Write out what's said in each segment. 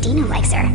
Dino likes her.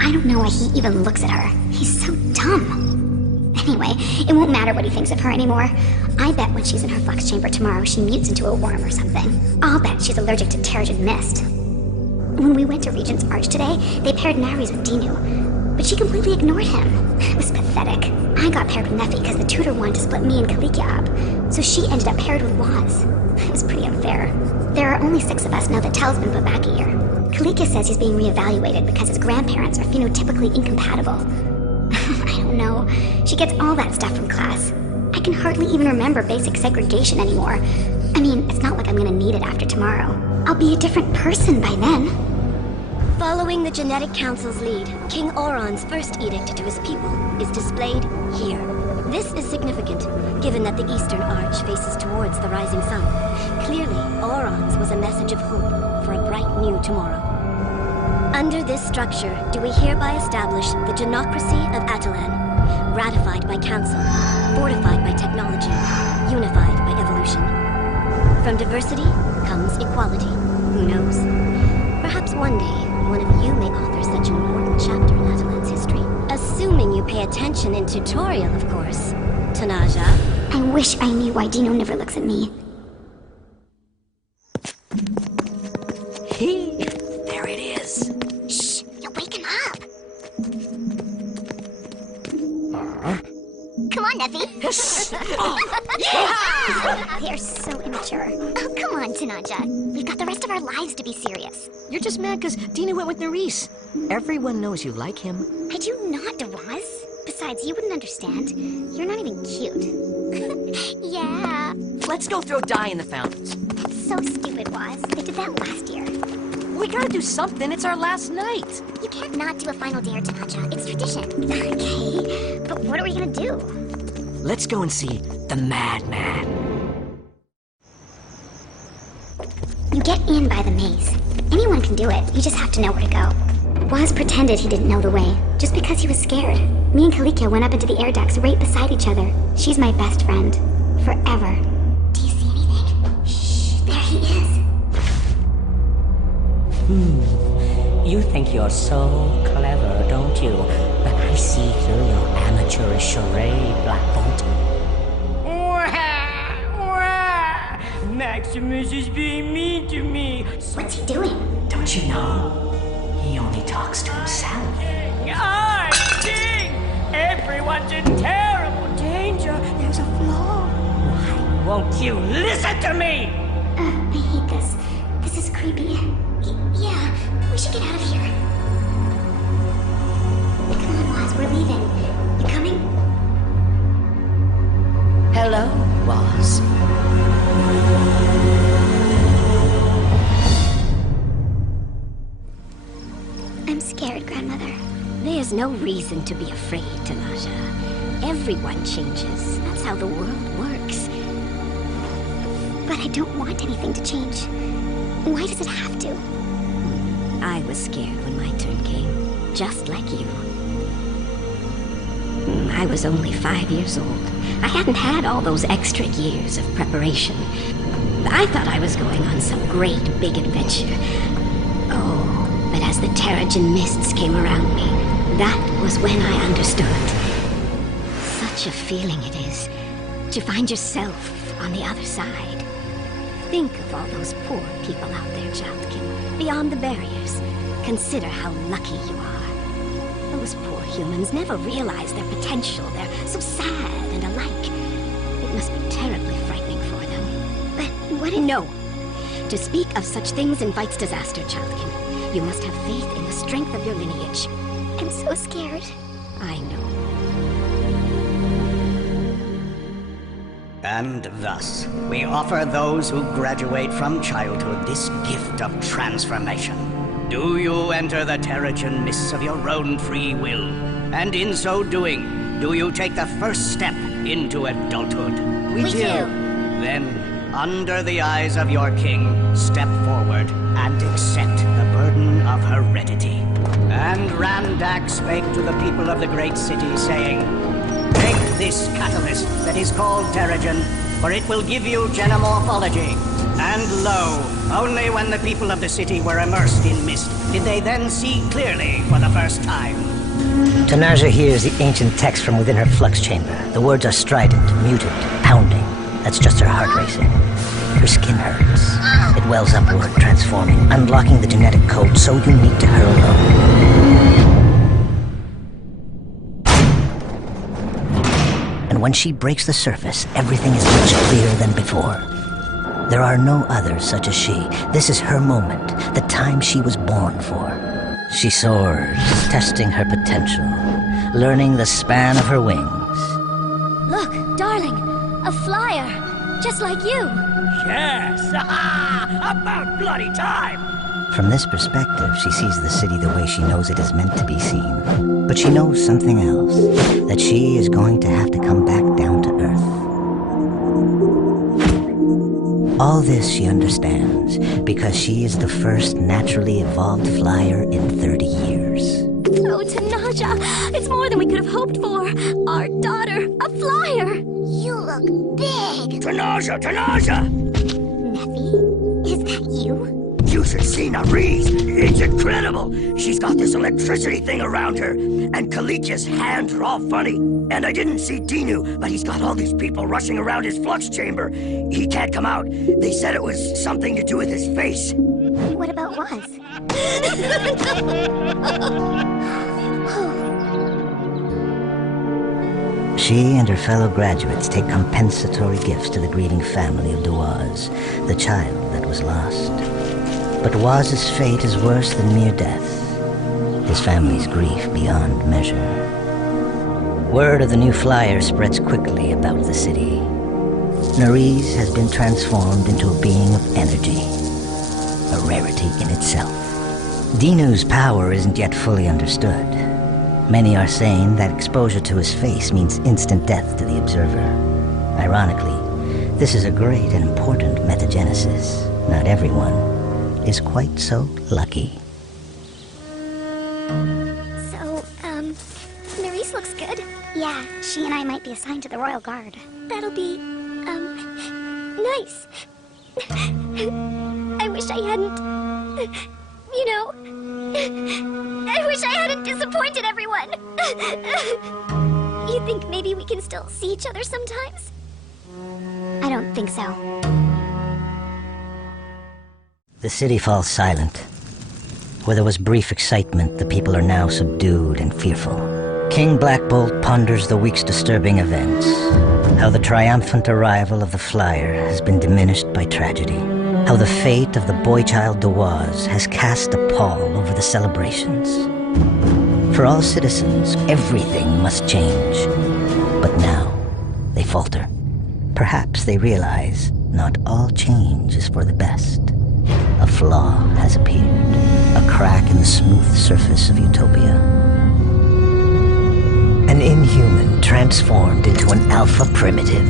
I don't know why he even looks at her. He's so dumb. Anyway, it won't matter what he thinks of her anymore. I bet when she's in her flux chamber tomorrow, she mutes into a worm or something. I'll bet she's allergic to Terrigen Mist. When we went to Regent's Arch today, they paired Naris with Dinu, but she completely ignored him. It was pathetic. I got paired with Neffy because the tutor wanted to split me and Kalikia up, so she ended up paired with Waz. It was pretty unfair. There are only 6 of us now that Tel's been put back a year. Kalikia says he's being reevaluated because his grandparents are phenotypically incompatible. I don't know. She gets all that stuff from class. I can hardly even remember basic segregation anymore. I mean, it's not like I'm gonna need it after tomorrow. I'll be a different person by then. Following the Genetic Council's lead, King Auron's first edict to his people is displayed here. This is significant, given that the Eastern Arch faces towards the rising sun. Clearly, Auron's was a message of hope for a bright new tomorrow. Under this structure, do we hereby establish the Genocracy of Atalan, ratified by Council, fortified by technology, unified by evolution. From diversity comes equality. Who knows? Perhaps one day, one of you may author such an important chapter in Atalan's history. Assuming you pay attention in tutorial, of course. Tanaja. I wish I knew why Dino never looks at me. There it is. Shh! You'll wake him up! Come on, Neffy. Yeah! They are so immature. Oh, come on, Tanaja. We've got the rest of our lives to be serious. You're just mad because Dina went with Nerys. Everyone knows you like him. I do not, Dawaz. Besides, you wouldn't understand. You're not even cute. Yeah. Let's go throw dye in the fountains. So stupid, Waz. They did that last year. We gotta do something. It's our last night. You can't not do a final dare, Tanaja. It's tradition. Okay, but what are we gonna do? Let's go and see the madman. You get in by the maze. Anyone can do it. You just have to know where to go. Waz pretended he didn't know the way, just because he was scared. Me and Kalikia went up into the air ducts right beside each other. She's my best friend. Forever. Do you see anything? Shh, there he is. You think you're so clever, don't you? But I see through your amateurish charade, Black Bolt. Maximus is being mean to me. What's he doing? Don't you know? He only talks to himself. I'm king! Everyone's in terrible danger. There's a flaw. Why won't you listen to me? I hate this. This is creepy. Yeah, we should get out of here. Come on, Waz, we're leaving. You coming? Hello, Waz. I'm scared, Grandmother. There's no reason to be afraid, Tanaja. Everyone changes. That's how the world works. But I don't want anything to change. Why does it have to? I was scared when my turn came, just like you. I was only 5 years old. I hadn't had all those extra years of preparation. I thought I was going on some great big adventure. Oh, but as the Terrigen mists came around me, that was when I understood. Such a feeling it is, to find yourself on the other side. Think of all those poor people out there, Childkin, beyond the barriers. Consider how lucky you are. Those poor humans never realize their potential. They're so sad and alike. It must be terribly frightening for them. But what if... No. To speak of such things invites disaster, Childkin. You must have faith in the strength of your lineage. I'm so scared. I know. And thus, we offer those who graduate from childhood this gift of transformation. Do you enter the Terrigen mists of your own free will? And in so doing, do you take the first step into adulthood? We do. Then, under the eyes of your king, step forward and accept the burden of heredity. And Randak spake to the people of the great city, saying, "Take this catalyst that is called Terrigen, for it will give you genomorphology. And lo, only when the people of the city were immersed in mist did they then see clearly for the first time. Tanaja hears the ancient text from within her flux chamber. The words are strident, muted, pounding. That's just her heart racing. Her skin hurts. It wells upward, transforming, unlocking the genetic code so unique to her alone. And when she breaks the surface, everything is much clearer than before. There are no others such as she. This is her moment, the time she was born for. She soars, testing her potential, learning the span of her wings. Look, darling, a flyer, just like you. Yes! About bloody time! From this perspective, she sees the city the way she knows it is meant to be seen. But she knows something else, that she is going to have to come back down to Earth. All this she understands, because she is the first naturally evolved flyer in 30 years. Oh, Tanaja, it's more than we could have hoped for. Our daughter, a flyer. You look big. Tanaja! Tanaja! Neffy, is that you? You should see Nerys. It's incredible. She's got this electricity thing around her. And Kalikia's hands are all funny. And I didn't see Dinu, but he's got all these people rushing around his flux chamber. He can't come out. They said it was something to do with his face. What about was? She and her fellow graduates take compensatory gifts to the grieving family of Dawaz, the child that was lost. But Waz's fate is worse than mere death. His family's grief beyond measure. Word of the new flyer spreads quickly about the city. Nerys has been transformed into a being of energy, a rarity in itself. Dinu's power isn't yet fully understood. Many are saying that exposure to his face means instant death to the observer. Ironically, this is a great and important metagenesis. Not everyone is quite so lucky. So, Nerys looks good. Yeah, she and I might be assigned to the Royal Guard. That'll be, nice. I wish I hadn't, I wish I hadn't disappointed everyone. You think maybe we can still see each other sometimes? I don't think so. The city falls silent. Where there was brief excitement, the people are now subdued and fearful. King Blackbolt ponders the week's disturbing events. How the triumphant arrival of the flyer has been diminished by tragedy. How the fate of the boy-child Dawaz has cast a pall over the celebrations. For all citizens, everything must change. But now, they falter. Perhaps they realize not all change is for the best. A flaw has appeared, a crack in the smooth surface of utopia. An inhuman transformed into an alpha primitive.